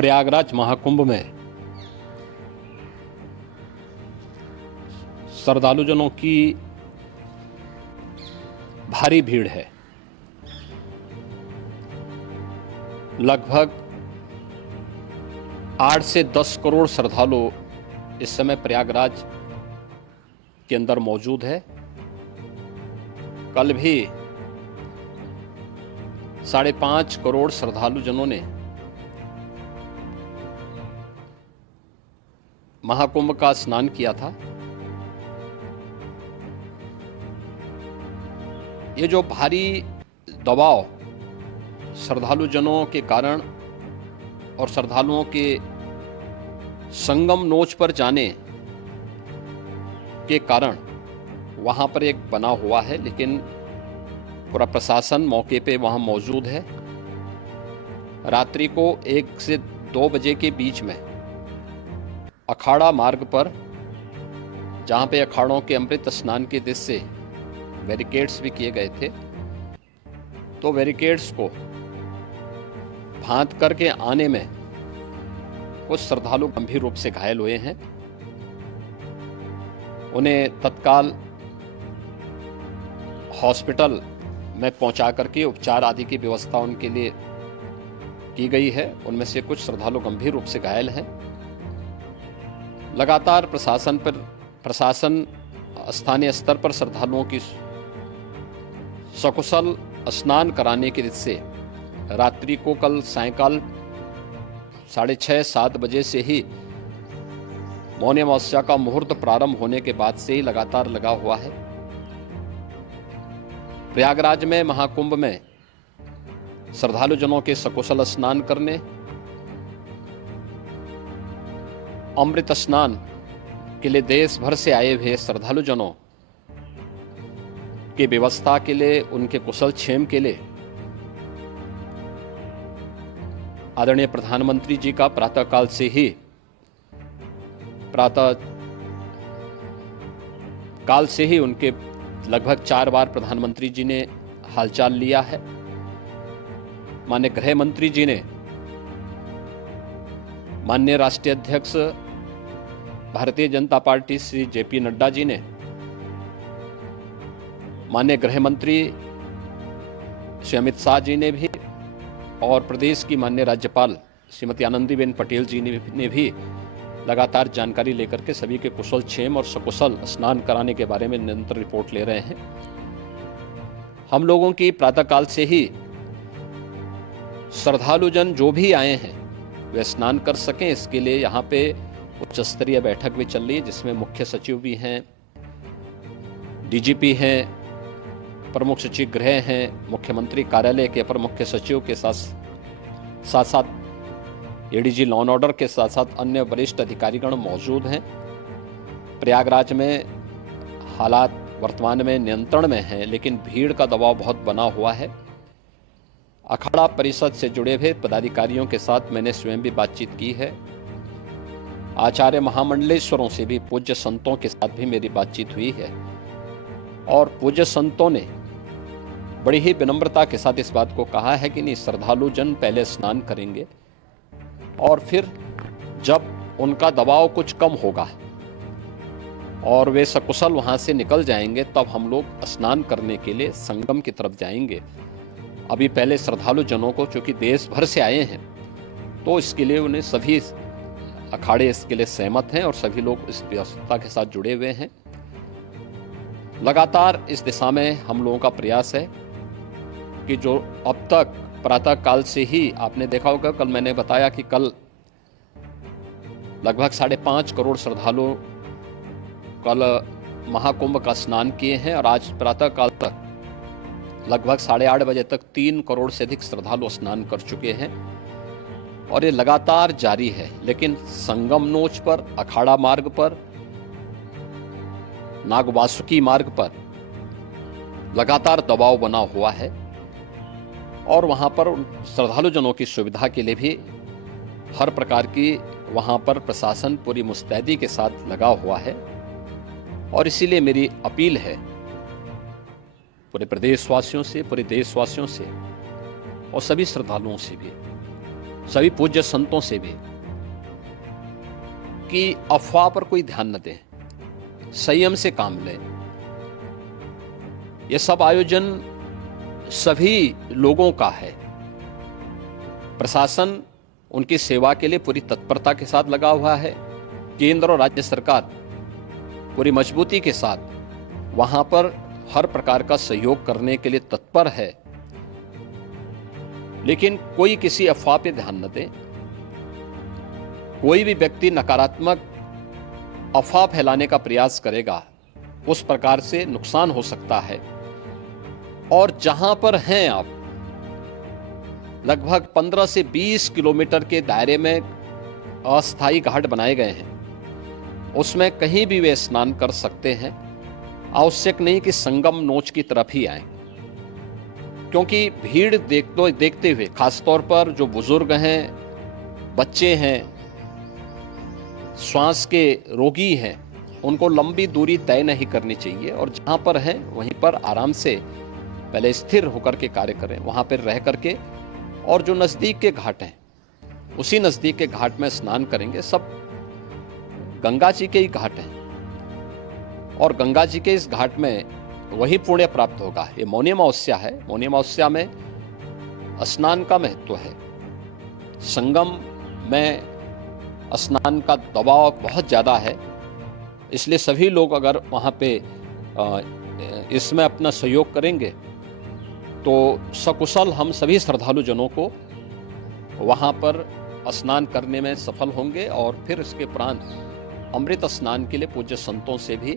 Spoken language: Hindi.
प्रयागराज महाकुंभ में श्रद्धालुजनों की भारी भीड़ है। लगभग 8 से 10 करोड़ श्रद्धालु इस समय प्रयागराज के अंदर मौजूद है। कल भी 5.5 करोड़ श्रद्धालुजनों ने महाकुंभ का स्नान किया था। ये जो भारी दबाव श्रद्धालुजनों के कारण और श्रद्धालुओं के संगम नोच पर जाने के कारण वहां पर एक बना हुआ है, लेकिन पूरा प्रशासन मौके पे वहां मौजूद है। रात्रि को 1 से 2 बजे के बीच में अखाड़ा मार्ग पर, जहां पे अखाड़ों के अमृत स्नान के दृश्य से बैरिकेड्स भी किए गए थे, तो बैरिकेड्स को फांद करके आने में कुछ श्रद्धालु गंभीर रूप से घायल हुए हैं। उन्हें तत्काल हॉस्पिटल में पहुंचा करके उपचार आदि की व्यवस्था उनके लिए की गई है। उनमें से कुछ श्रद्धालु गंभीर रूप से घायल हैं। लगातार प्रशासन स्थानीय स्तर पर श्रद्धालुओं की सकुशल स्नान कराने के से रात्रि को कल सायंकाल 6:30-7 बजे से ही मौनी अमावस्या का मुहूर्त प्रारंभ होने के बाद से ही लगातार लगा हुआ है। प्रयागराज में महाकुंभ में श्रद्धालुजनों के सकुशल स्नान करने, अमृत स्नान के लिए देश भर से आए हुए श्रद्धालुजनों की व्यवस्था के लिए, उनके कुशल क्षेम के लिए आदरणीय प्रधानमंत्री जी का प्रातःकाल से ही उनके लगभग 4 बार प्रधानमंत्री जी ने हालचाल लिया है। माननीय गृह मंत्री जी ने, माननीय राष्ट्रीय अध्यक्ष भारतीय जनता पार्टी श्री जेपी नड्डा जी ने, माननीय गृह मंत्री श्री अमित शाह जी ने भी, और प्रदेश की माननीय राज्यपाल श्रीमती आनंदीबेन पटेल जी ने भी लगातार जानकारी लेकर के सभी के कुशल क्षेम और सकुशल स्नान कराने के बारे में निरंतर रिपोर्ट ले रहे हैं। हम लोगों की प्रातःकाल से ही श्रद्धालुजन जो भी आए हैं वे स्नान कर सकें, इसके लिए यहाँ पे उच्च स्तरीय बैठक भी चल रही है, जिसमें मुख्य सचिव भी हैं, डीजीपी हैं, प्रमुख सचिव गृह हैं, मुख्यमंत्री कार्यालय के अपर मुख्य सचिव के साथ साथ एडीजी लॉ एंड ऑर्डर के साथ साथ अन्य वरिष्ठ अधिकारीगण मौजूद हैं। प्रयागराज में हालात वर्तमान में नियंत्रण में हैं, लेकिन भीड़ का दबाव बहुत बना हुआ है। अखाड़ा परिषद से जुड़े हुए पदाधिकारियों के साथ मैंने स्वयं भी बातचीत की है। आचार्य महामंडलेश्वरों से भी, पूज्य संतों के साथ भी मेरी बातचीत हुई है, और पूज्य संतों ने बड़ी ही विनम्रता के साथ इस बात को कहा है कि नहीं, श्रद्धालुजन पहले स्नान करेंगे और फिर जब उनका दबाव कुछ कम होगा और वे सकुशल वहां से निकल जाएंगे, तब हम लोग स्नान करने के लिए संगम की तरफ जाएंगे। अभी पहले श्रद्धालुजनों को, चूंकि देश भर से आए हैं, तो इसके लिए उन्हें सभी अखाड़े इसके लिए सहमत हैं और सभी लोग इस व्यवस्था के साथ जुड़े हुए हैं। लगातार इस दिशा में हम लोगों का प्रयास है कि जो अब तक प्रातःकाल से ही आपने देखा होगा, कल मैंने बताया कि कल लगभग 5.5 करोड़ श्रद्धालु कल महाकुंभ का स्नान किए हैं, और आज प्रातःकाल तक लगभग 8:30 बजे तक 3 करोड़ से अधिक श्रद्धालु स्नान कर चुके हैं, और ये लगातार जारी है। लेकिन संगम नोच पर, अखाड़ा मार्ग पर, नागवासुकी मार्ग पर लगातार दबाव बना हुआ है, और वहां पर श्रद्धालुजनों की सुविधा के लिए भी हर प्रकार की वहां पर प्रशासन पूरी मुस्तैदी के साथ लगा हुआ है। और इसीलिए मेरी अपील है पूरे प्रदेशवासियों से, पूरे देशवासियों से और सभी श्रद्धालुओं से भी, सभी पूज्य संतों से भी कि अफवाह पर कोई ध्यान न दें, संयम से काम लें। ये सब आयोजन सभी लोगों का है। प्रशासन उनकी सेवा के लिए पूरी तत्परता के साथ लगा हुआ है। केंद्र और राज्य सरकार पूरी मजबूती के साथ वहां पर हर प्रकार का सहयोग करने के लिए तत्पर है। लेकिन कोई किसी अफवाह पे ध्यान न दे। कोई भी व्यक्ति नकारात्मक अफवाह फैलाने का प्रयास करेगा, उस प्रकार से नुकसान हो सकता है। और जहां पर हैं आप, लगभग 15 से 20 किलोमीटर के दायरे में अस्थायी घाट बनाए गए हैं, उसमें कहीं भी वे स्नान कर सकते हैं। आवश्यक नहीं कि संगम नोच की तरफ ही आए, क्योंकि भीड़ देखते हुए खासतौर पर जो बुजुर्ग हैं, बच्चे हैं, श्वास के रोगी हैं, उनको लंबी दूरी तय नहीं करनी चाहिए। और जहां पर हैं वहीं पर आराम से पहले स्थिर होकर के कार्य करें, वहां पर रह करके। और जो नज़दीक के घाट हैं, उसी नज़दीक के घाट में स्नान करेंगे। सब गंगा जी के ही घाट हैं और गंगा जी के इस घाट में वही पुण्य प्राप्त होगा। ये मौनी अमावस्या है। मौनी अमावस्या में स्नान का महत्व है। संगम में स्नान का दबाव बहुत ज़्यादा है, इसलिए सभी लोग अगर वहाँ पे इसमें अपना सहयोग करेंगे तो सकुशल हम सभी श्रद्धालु जनों को वहाँ पर स्नान करने में सफल होंगे। और फिर इसके उपरांत अमृत स्नान के लिए पूज्य संतों से भी